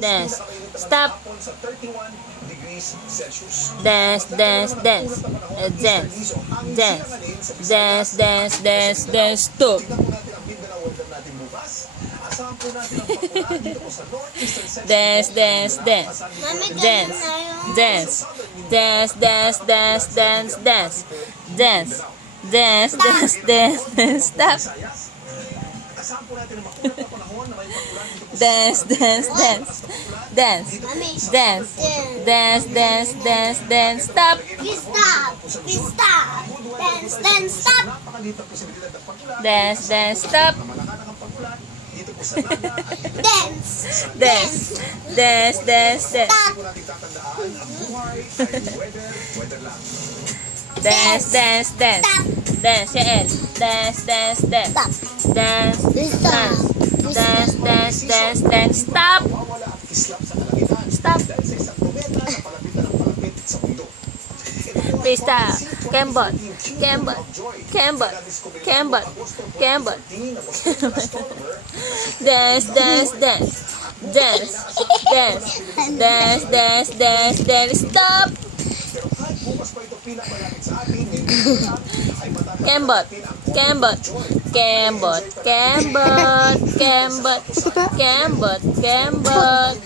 Dance. Stop. Dance, dance, dance. Dance. Dance. Dance, dance, dance, dance. Stop. Dance, dance, dance. Dance. Dance. Dance, dance, dance, dance, dance. Dance. Dance, dance, dance, dance. Stop. Dance, dance, dance. Dance. Dance. Dance, dance, dance, dance. Stop. Stop. Stop. Dance, dance, stop. Dance, dance, stop. Dance. Dance. Dance, dance, dance. Dance, dance, dance. Dance, Yael. Dance, dance, dance. Dance, dance. Dance, dance, dance, dance. Stop. Stop. Freestyle. Kembot. Kembot. Kembot. Kembot. Kembot. Dance, dance, dance. Dance. Dance. Dance, dance, dance, dance. Stop. Kembot. Kembot. Kembot. Kembot. Kembot. Kembot. Kembot.